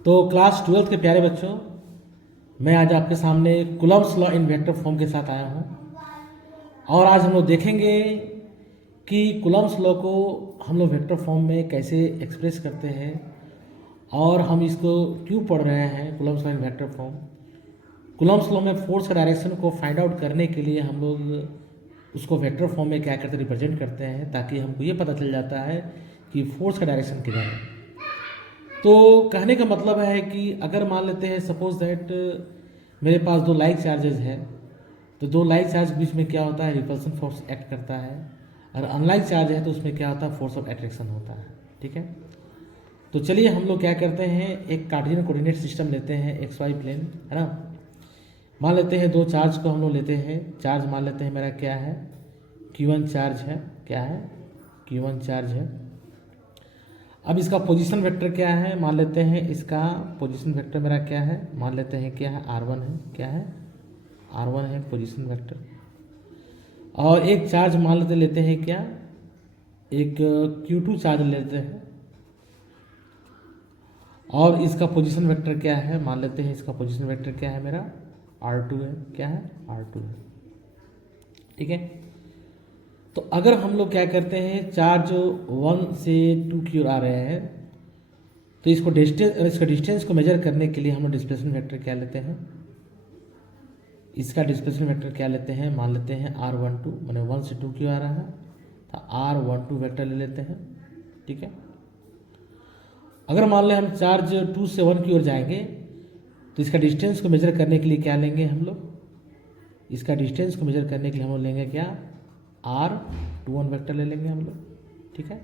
तो class 12th के प्यारे बच्चों, मैं आज आपके सामने Coulomb's law in vector form के साथ आया हूँ। और आज हम लोग देखेंगे कि कूलम्ब्स लॉ को हम लोग वेक्टर फॉर्म में कैसे एक्सप्रेस करते हैं और हम इसको क्यों पढ़ रहे हैं। Coulomb's law in vector form, Coulomb's law में फोर्स का डायरेक्शन को फाइंड आउट करने के लिए हम लोग उसको वेक्टर फॉर्म में क्या करते हैं, रिप्रेजेंट करते हैं, ताकि हमको ये पता चल जाता है कि फोर्स का डायरेक्शन किधर है। तो कहने का मतलब है कि अगर मान लेते हैं सपोज दैट मेरे पास दो लाइक चार्जेस है, तो दो लाइक चार्ज के बीच में क्या होता है, रिपल्सन फोर्स एक्ट करता है। और अनलाइक चार्ज है तो उसमें क्या होता है, फोर्स ऑफ अट्रैक्शन होता है। ठीक है, तो चलिए हम लोग क्या करते हैं, एक कार्टेशियन कोऑर्डिनेट सिस्टम लेते हैं, एक्स वाई प्लेन, है ना। मान लेते हैं दो चार्ज को हम लोग लेते हैं। चार्ज मान लेते हैं मेरा क्या है, Q1 चार्ज है। क्या है, Q1 चार्ज है। अब इसका पोजीशन वेक्टर क्या है, मान लेते हैं इसका पोजीशन वेक्टर मेरा क्या है, मान लेते हैं क्या है, R1 है। क्या है, R1 है पोजीशन वेक्टर। और एक चार्ज मान लेते हैं क्या, एक Q2 चार्ज लेते हैं और इसका पोजीशन वेक्टर क्या है, मान लेते हैं इसका पोजीशन वेक्टर क्या है, मेरा R2 है। क्या है, R2 है। ठीक है, तो अगर हम लोग क्या करते हैं, चार्ज 1 से 2 की ओर आ रहे हैं, तो इसको इसका डिस्टेंस को मेजर करने के लिए हम लोग डिस्प्लेसमेंट वेक्टर क्या लेते हैं, इसका डिस्प्लेसमेंट वेक्टर क्या लेते हैं, मान लेते हैं R12, मैंने 1 से 2 की ओर आ रहा है तो R12 वेक्टर ले लेते हैं। ठीक है, अगर मान लें हम चार्ज 2 से 1 की ओर जाएंगे तो इसका डिस्टेंस को मेजर करने के लिए क्या लेंगे हम लोग, इसका डिस्टेंस को मेजर करने के लिए हम लोग लेंगे क्या, R21 वेक्टर ले लेंगे हम लोग। ठीक है,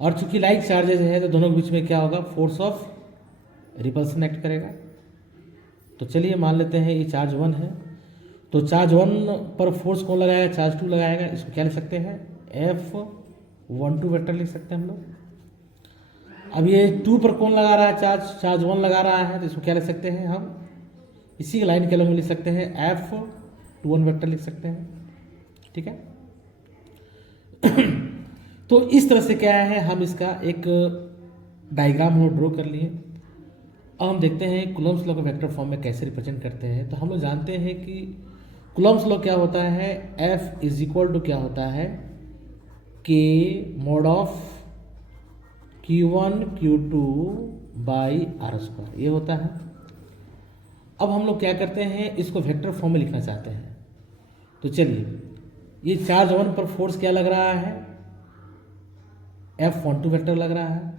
और चूंकि लाइक चार्जेस है तो दोनों के बीच में क्या होगा, फोर्स ऑफ रिपल्सन एक्ट करेगा। तो चलिए मान लेते हैं ये चार्ज 1 है, तो चार्ज 1 पर फोर्स कौन लगाएगा, चार्ज 2 लगाएगा। इसको क्या लिख सकते हैं, F12 वेक्टर लिख सकते हैं हम लोग। अब ये 2 पर कौन लगा रहा है, चार्ज 1 लगा रहा है, तो इसको क्या लिख सकते हैं हम, इसी लाइन के अलग में लिख सकते हैं, F21 वेक्टर लिख सकते हैं। ठीक है, तो इस तरह से क्या है, हम इसका एक डायग्राम हम ड्रॉ कर लिए। अब हम देखते हैं कूलम्ब्स लॉ को वेक्टर फॉर्म में कैसे रिप्रेजेंट करते हैं। तो हम लोग जानते हैं कि कूलम्ब्स लॉ क्या होता है, F इज इक्वल टू क्या होता है, K mod of Q1 Q2 by R², ये होता है। अब हम लोग क्या करते हैं, इसको वेक्टर फॉर्म में लिखना चाहते हैं। तो चलिए, ये चार्ज 1 पर फोर्स क्या लग रहा है, F12 वेक्टर लग रहा है।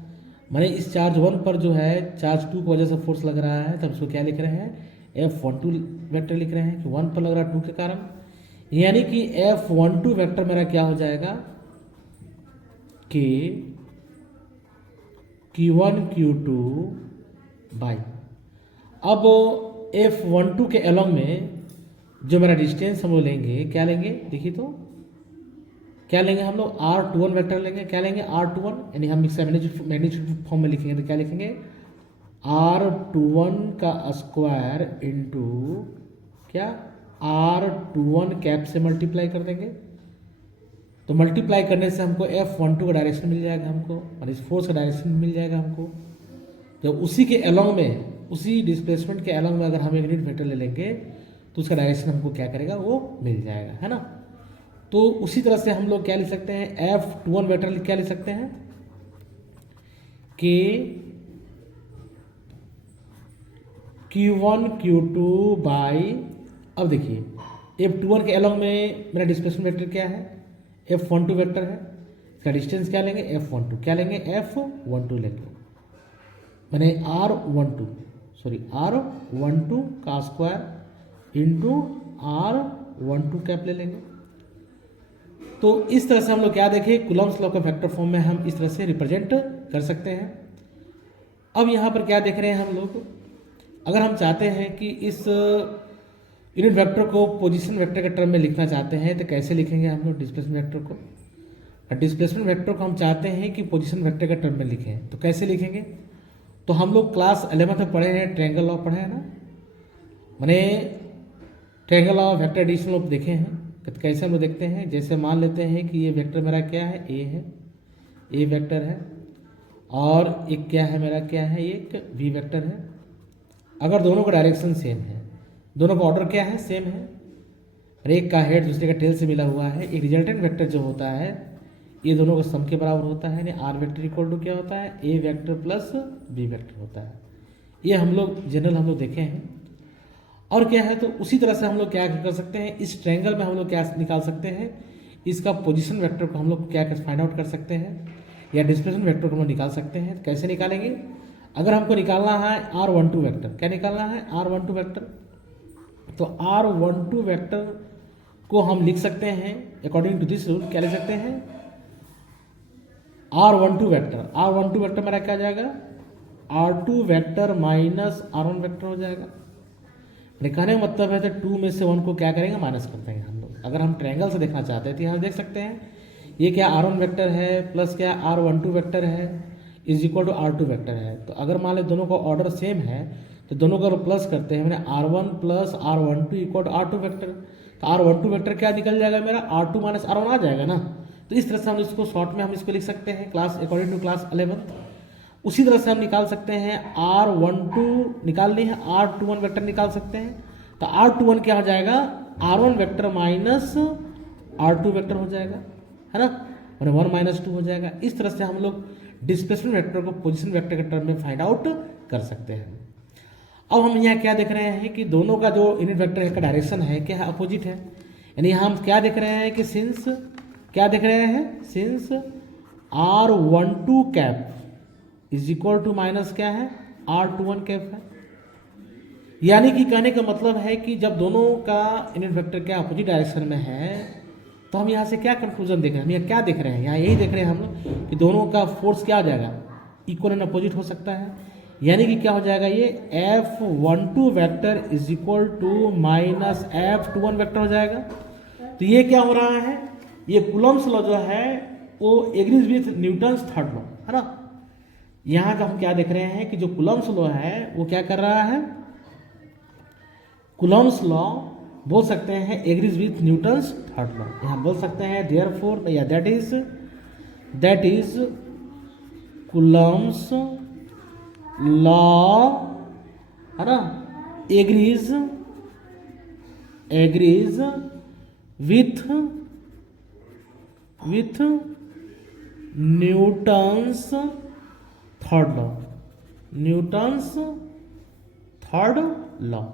माने इस चार्ज 1 पर जो है चार्ज 2 की वजह से फोर्स लग रहा है, तब इसको क्या लिख रहे हैं, F12 वेक्टर लिख रहे हैं कि 1 पर लग रहा है 2 के कारण। यानी कि F12 वेक्टर मेरा क्या हो जाएगा, कि Q1 Q2 बाई, अब F12 के अलॉन्ग में जो मेरा डिस्टेंस हम लोग लेंगे, क्या लेंगे, देखिए तो क्या लेंगे हम लोग, R21 वेक्टर लेंगे। क्या लेंगे, R21, यानी हम इसका मैग्नीट्यूड फॉर्म में लिखेंगे तो क्या लिखेंगे, R21 का स्क्वायर इंटू क्या, R21 कैप से मल्टीप्लाई कर देंगे। तो मल्टीप्लाई करने से हमको F12 का डायरेक्शन मिल जाएगा हमको, और इस फोर्स का डायरेक्शन मिल जाएगा हमको। जब उसी के अलॉन्ग में, उसी डिस्प्लेसमेंट के अलॉन्ग में अगर हम एक यूनिट वेक्टर ले लेंगे तो उसका डायरेक्शन हमको क्या करेगा, वो मिल जाएगा, है ना। तो उसी तरह से हम लोग क्या लिख सकते हैं, F21 वेक्टर क्या लिख सकते हैं, कि Q1 Q2 बाई, अब देखिए F21 के अलॉन्ग में मेरा डिस्प्लेसमेंट वेक्टर क्या है, F12 वेक्टर है। इसका डिस्टेंस क्या लेंगे, F12, क्या लेंगे, F12 लेंगे। मैंने R12 का स्क्वायर इंटू R12 कैप ले लेंगे। तो इस तरह से हम लोग क्या देखें, कूलम्ब्स लॉ का वेक्टर फॉर्म में हम इस तरह से रिप्रेजेंट कर सकते हैं। अब यहाँ पर क्या देख रहे हैं हम लोग, अगर हम चाहते हैं कि इस यूनिट वेक्टर को पोजीशन वेक्टर के टर्म में लिखना चाहते हैं तो कैसे लिखेंगे हम लोग डिस्प्लेसमेंट वेक्टर को। डिस्प्लेसमेंट वेक्टर को हम चाहते हैं कि पोजीशन वेक्टर के टर्म में लिखें, तो कैसे लिखेंगे। तो हम लोग क्लास 11 में पढ़े हैं, ट्रायंगल लॉ पढ़े हैं ना, मैंने triangle law vector addition law देखे हैं। तो कैसे हम लोग देखते हैं, जैसे मान लेते हैं कि ये वेक्टर मेरा क्या है, ए है, ए वेक्टर है, और एक क्या है मेरा, क्या है, एक वी वेक्टर है। अगर दोनों का डायरेक्शन सेम है, दोनों का ऑर्डर क्या है, सेम है, और एक का हेड दूसरे का टेल से मिला हुआ है, एक रिजल्टेंट वेक्टर जो होता है ये दोनों का सम के बराबर होता है, यानी आर वेक्टर इक्वल टू क्या होता है, ए वेक्टर प्लस बी वेक्टर होता है। ये हम लोग जनरल हम लोग देखे हैं। और क्या है, तो उसी तरह से हम लोग क्या कर सकते हैं, इस ट्रायंगल में हम लोग क्या निकाल सकते हैं, इसका पोजीशन वेक्टर को हम लोग क्या फाइंड आउट कर सकते हैं, या डिस्प्लेसमेंट वेक्टर को हम लोग निकाल सकते हैं। कैसे निकालेंगे, अगर हमको निकालना है R12 वेक्टर, क्या निकालना है, R12 वेक्टर, तो R12 वेक्टर को हम लिख सकते हैं अकॉर्डिंग टू दिस रूल, क्या लिख सकते हैं, R12 वेक्टर मेरा क्या आ जाएगा, R2 vector minus R1 vector हो जाएगा। कहने का मतलब है तो 2 में से 1 को क्या करेंगे, माइनस कर देंगे हम लोग। अगर हम ट्रायंगल से देखना चाहते हैं तो यहाँ देख सकते हैं ये क्या R1 वेक्टर है प्लस क्या R12 वेक्टर है is equal to R2 vector है। तो अगर मान लें दोनों का ऑर्डर सेम है तो दोनों का प्लस करते हैं, मैंने R1 plus R12 equal to R2 vector, तो R12 वेक्टर क्या निकल जाएगा मेरा, R2 माइनस R1 आ जाएगा ना। तो इस तरह से हम इसको शॉर्ट में हम इसको लिख सकते हैं क्लास अकॉर्डिंग टू क्लास 11। उसी तरह से हम निकाल सकते हैं R12 निकालनी है, R21 वेक्टर निकाल सकते हैं। तो R21 क्या हो जाएगा, R1 vector minus R2 vector हो जाएगा, है ना, और 1 माइनस 2 हो जाएगा। इस तरह से हम लोग डिस्प्लेसमेंट वेक्टर को पोजीशन वेक्टर के टर्म में फाइंड आउट कर सकते हैं। अब हम यहाँ क्या देख रहे हैं कि दोनों का जो यूनिट वेक्टर का डायरेक्शन है क्या है, अपोजिट है। यानी हम क्या देख रहे हैं कि सिंस क्या देख रहे हैं, since R12 cap is equal to minus क्या है, R21 कैप है। यानी कि कहने का मतलब है कि जब दोनों का यूनिट वेक्टर क्या अपोजिट डायरेक्शन में है तो हम यहाँ से क्या कंक्लूजन देख रहे हैं, हम यहाँ क्या देख रहे हैं, यहाँ यही देख रहे हैं हम लोग कि दोनों का फोर्स क्या हो जाएगा, इक्वल एंड अपोजिट हो सकता है। यानी कि क्या हो जाएगा, ये F12 vector is equal to minus F21 vector हो जाएगा। तो ये क्या हो रहा है, ये कूलम्स लॉ जो है वो agrees with Newton's third law, है ना। यहाँ का हम क्या देख रहे हैं कि जो कूलम्स लॉ है वो क्या कर रहा है, कूलम्स लॉ बोल सकते हैं agrees with Newton's third law. यहाँ बोल सकते हैं देयरफॉर या दैट इज कूलम्स लॉ, है ना, agrees with Newton's third law,